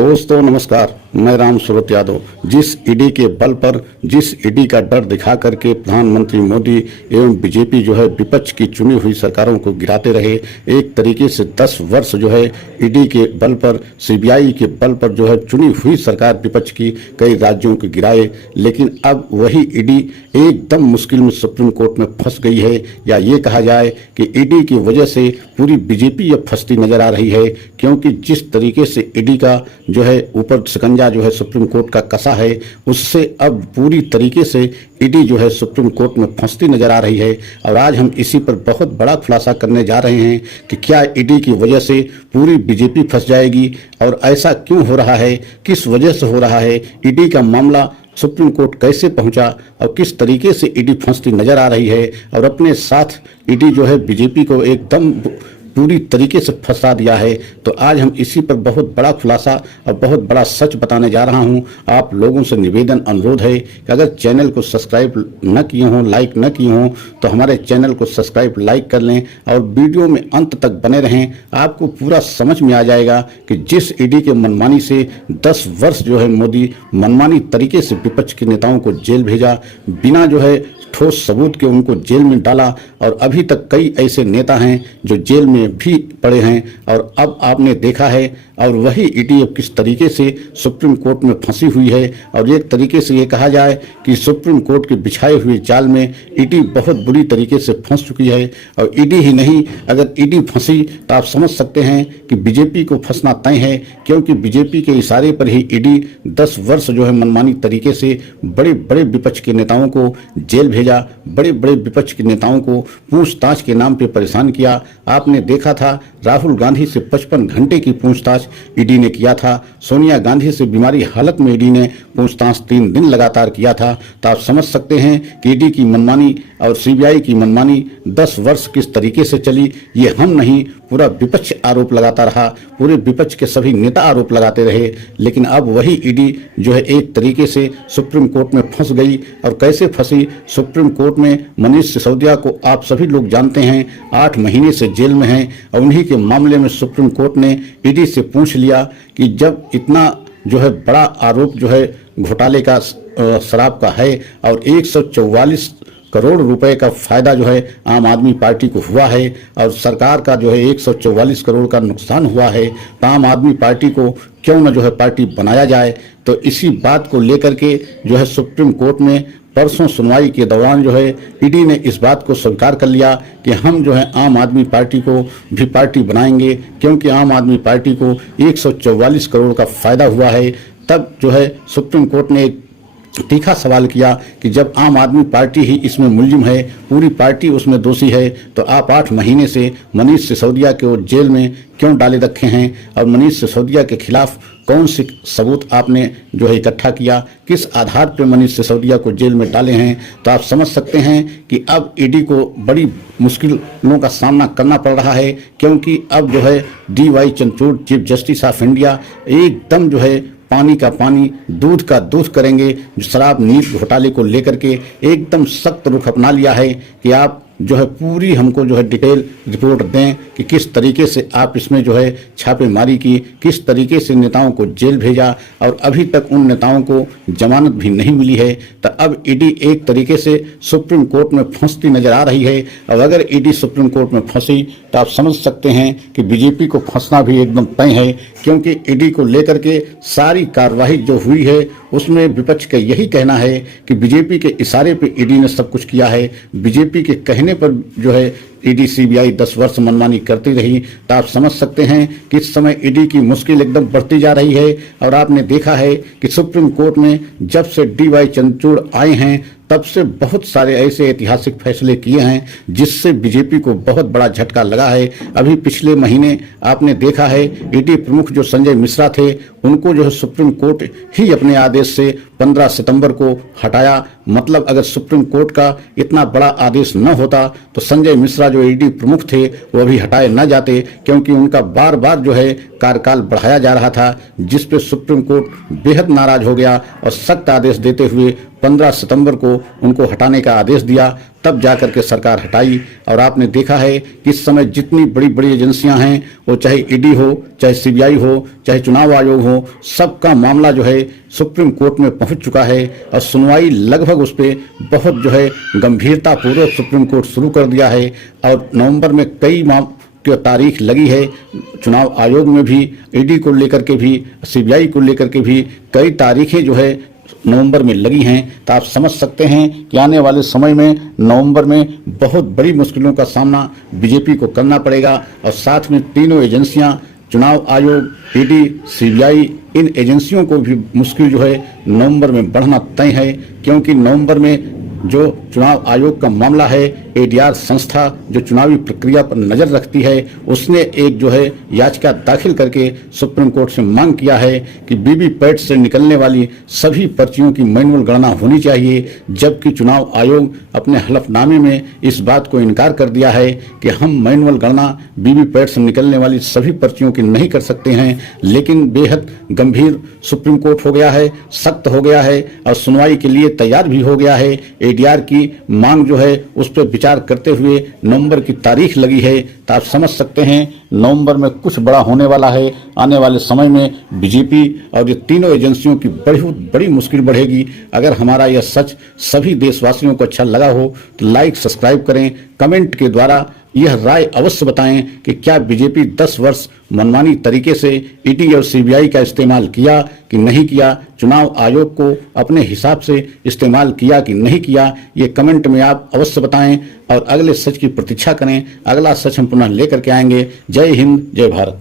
दोस्तों नमस्कार, मैं राम सूरत यादव। जिस ईडी के बल पर, जिस ईडी का डर दिखा करके प्रधानमंत्री मोदी एवं बीजेपी जो है विपक्ष की चुनी हुई सरकारों को गिराते रहे, एक तरीके से 10 वर्ष जो है ईडी के बल पर, सीबीआई के बल पर जो है चुनी हुई सरकार विपक्ष की कई राज्यों को गिराए। लेकिन अब वही ईडी एकदम मुश्किल में सुप्रीम कोर्ट में फंस गई है, या ये कहा जाए कि ईडी की वजह से पूरी बीजेपी अब फंसती नजर आ रही है। क्योंकि जिस तरीके से ईडी का जो है ऊपर शिकंजा जो है सुप्रीम कोर्ट का कसा है, उससे अब पूरी तरीके से ईडी जो है सुप्रीम कोर्ट में फंसती नजर आ रही है। और आज हम इसी पर बहुत बड़ा खुलासा करने जा रहे हैं कि क्या ईडी की वजह से पूरी बीजेपी फंस जाएगी और ऐसा क्यों हो रहा है, किस वजह से हो रहा है, ईडी का मामला सुप्रीम कोर्ट कैसे पहुंचा और किस तरीके से ईडी फंसती नजर आ रही है। और अपने साथ ईडी जो है बीजेपी को एकदम पूरी तरीके से फंसा दिया है। तो आज हम इसी पर बहुत बड़ा खुलासा और बहुत बड़ा सच बताने जा रहा हूं। आप लोगों से निवेदन अनुरोध है कि अगर चैनल को सब्सक्राइब न किए हों, लाइक न किए हों, तो हमारे चैनल को सब्सक्राइब लाइक कर लें और वीडियो में अंत तक बने रहें। आपको पूरा समझ में आ जाएगा कि जिस ईडी के मनमानी से 10 वर्ष जो है मोदी मनमानी तरीके से विपक्ष के नेताओं को जेल भेजा, बिना जो है ठोस सबूत के उनको जेल में डाला, और अभी तक कई ऐसे नेता हैं जो जेल में भी पड़े हैं। और अब आपने देखा है, और वही ईडी अब किस तरीके से सुप्रीम कोर्ट में फंसी हुई है। और एक तरीके से ये कहा जाए कि सुप्रीम कोर्ट के बिछाए हुए जाल में ईडी बहुत बुरी तरीके से फंस चुकी है। और ईडी ही नहीं, अगर ईडी फंसी तो आप समझ सकते हैं कि बीजेपी को फंसना तय है। क्योंकि बीजेपी के इशारे पर ही ईडी 10 वर्ष जो है मनमानी तरीके से बड़े बड़े विपक्ष के नेताओं को जेल भेजा, बड़े बड़े विपक्ष के नेताओं को पूछताछ के नाम पे परेशान किया। आपने देखा था राहुल गांधी से 55 घंटे की पूछताछ ईडी ने किया था। सोनिया गांधी से बीमारी हालत में ईडी ने पूछताछ 3 दिन लगातार किया था। तो आप समझ सकते हैं कि ईडी की मनमानी और सीबीआई की मनमानी 10 वर्ष किस तरीके से चली। ये हम नहीं, पूरा विपक्ष आरोप लगाता रहा, पूरे विपक्ष के सभी नेता आरोप लगाते रहे। लेकिन अब वही ईडी जो है एक तरीके से सुप्रीम कोर्ट में फंस गई। और कैसे फंसी? सुप्रीम कोर्ट में मनीष सिसोदिया को आप सभी लोग जानते हैं, 8 महीने से जेल में हैं। और उन्हीं के मामले में सुप्रीम कोर्ट ने ईडी से पूछ लिया कि जब इतना जो है बड़ा आरोप जो है घोटाले का शराब का है, और 144 करोड़ रुपए का फायदा जो है आम आदमी पार्टी को हुआ है, और सरकार का जो है 144 करोड़ का नुकसान हुआ है, तो आम आदमी पार्टी को क्यों न जो है पार्टी बनाया जाए। तो इसी बात को लेकर के जो है सुप्रीम कोर्ट में परसों सुनवाई के दौरान जो है ईडी ने इस बात को स्वीकार कर लिया कि हम जो है आम आदमी पार्टी को भी पार्टी बनाएंगे, क्योंकि आम आदमी पार्टी को 144 करोड़ का फायदा हुआ है। तब जो है सुप्रीम कोर्ट ने तीखा सवाल किया कि जब आम आदमी पार्टी ही इसमें मुलजिम है, पूरी पार्टी उसमें दोषी है, तो आप 8 महीने से मनीष सिसोदिया को जेल में क्यों डाले रखे हैं? और मनीष सिसोदिया के खिलाफ कौन से सबूत आपने जो है इकट्ठा किया, किस आधार पर मनीष सिसोदिया को जेल में डाले हैं? तो आप समझ सकते हैं कि अब ईडी को बड़ी मुश्किलों का सामना करना पड़ रहा है। क्योंकि अब जो है DY Chandrachud chief justice of India एकदम जो है पानी का पानी, दूध का दूध करेंगे। जो शराब नीति घोटाले को लेकर के एकदम सख्त रुख अपना लिया है कि आप जो है पूरी हमको जो है डिटेल रिपोर्ट दें कि किस तरीके से आप इसमें जो है छापेमारी की, किस तरीके से नेताओं को जेल भेजा, और अभी तक उन नेताओं को जमानत भी नहीं मिली है। तो अब ईडी एक तरीके से सुप्रीम कोर्ट में फंसती नजर आ रही है। और अगर ईडी सुप्रीम कोर्ट में फंसी तो आप समझ सकते हैं कि बीजेपी को फंसना भी एकदम तय है। क्योंकि ईडी को लेकर के सारी कार्रवाई जो हुई है उसमें विपक्ष का यही कहना है कि बीजेपी के इशारे पे ईडी ने सब कुछ किया है, बीजेपी के कहने पर जो है ईडी सीबीआई 10 वर्ष मनमानी करती रही। तो आप समझ सकते हैं कि इस समय ईडी की मुश्किल एकदम बढ़ती जा रही है। और आपने देखा है कि सुप्रीम कोर्ट में जब से DY चंद्रचूड़ आए हैं तब से बहुत सारे ऐसे ऐतिहासिक फैसले किए हैं जिससे बीजेपी को बहुत बड़ा झटका लगा है। अभी पिछले महीने आपने देखा है ईडी प्रमुख जो संजय मिश्रा थे, उनको जो है सुप्रीम कोर्ट ही अपने आदेश से 15 सितंबर को हटाया। मतलब अगर सुप्रीम कोर्ट का इतना बड़ा आदेश न होता तो संजय मिश्रा जो ईडी प्रमुख थे वो अभी हटाए न जाते। क्योंकि उनका बार बार जो है कार्यकाल बढ़ाया जा रहा था, जिस पे सुप्रीम कोर्ट बेहद नाराज हो गया और सख्त आदेश देते हुए 15 सितंबर को उनको हटाने का आदेश दिया। तब जाकर के सरकार हटाई। और आपने देखा है कि इस समय जितनी बड़ी बड़ी एजेंसियां हैं, वो चाहे ईडी हो, चाहे सीबीआई हो, चाहे चुनाव आयोग हो, सबका मामला जो है सुप्रीम कोर्ट में पहुंच चुका है और सुनवाई लगभग उस पर बहुत जो है गंभीरता पूर्वक सुप्रीम कोर्ट शुरू कर दिया है। और नवंबर में कई की तारीख लगी है, चुनाव आयोग में भी, ईडी को लेकर के भी, सीबीआई को लेकर के भी कई तारीखें जो है नवंबर में लगी हैं। तो आप समझ सकते हैं कि आने वाले समय में नवंबर में बहुत बड़ी मुश्किलों का सामना बीजेपी को करना पड़ेगा। और साथ में तीनों एजेंसियां, चुनाव आयोग, ईडी, सीबीआई, इन एजेंसियों को भी मुश्किल जो है नवंबर में बढ़ना तय है, क्योंकि नवंबर में जो चुनाव आयोग का मामला है, एडीआर संस्था जो चुनावी प्रक्रिया पर नजर रखती है, उसने एक जो है याचिका दाखिल करके सुप्रीम कोर्ट से मांग किया है कि वीवीपैट से निकलने वाली सभी पर्चियों की मैनुअल गणना होनी चाहिए। जबकि चुनाव आयोग अपने हलफनामे में इस बात को इनकार कर दिया है कि हम मैनुअल गणना वीवीपैट से निकलने वाली सभी पर्चियों की नहीं कर सकते हैं। लेकिन बेहद गंभीर सुप्रीम कोर्ट हो गया है, सख्त हो गया है और सुनवाई के लिए तैयार भी हो गया है। एडीआर की मांग जो है उस पर विचार करते हुए नवंबर की तारीख लगी है। तो आप समझ सकते हैं नवंबर में कुछ बड़ा होने वाला है। आने वाले समय में बीजेपी और ये तीनों एजेंसियों की बड़ी मुश्किल बढ़ेगी। अगर हमारा यह सच सभी देशवासियों को अच्छा लगा हो तो लाइक, सब्सक्राइब करें, कमेंट के द्वारा यह राय अवश्य बताएं कि क्या बीजेपी 10 वर्ष मनमानी तरीके से ईडी और सीबीआई का इस्तेमाल किया कि नहीं किया, चुनाव आयोग को अपने हिसाब से इस्तेमाल किया कि नहीं किया। ये कमेंट में आप अवश्य बताएं और अगले सच की प्रतीक्षा करें। अगला सच हम पुनः लेकर के आएंगे। जय हिंद, जय भारत।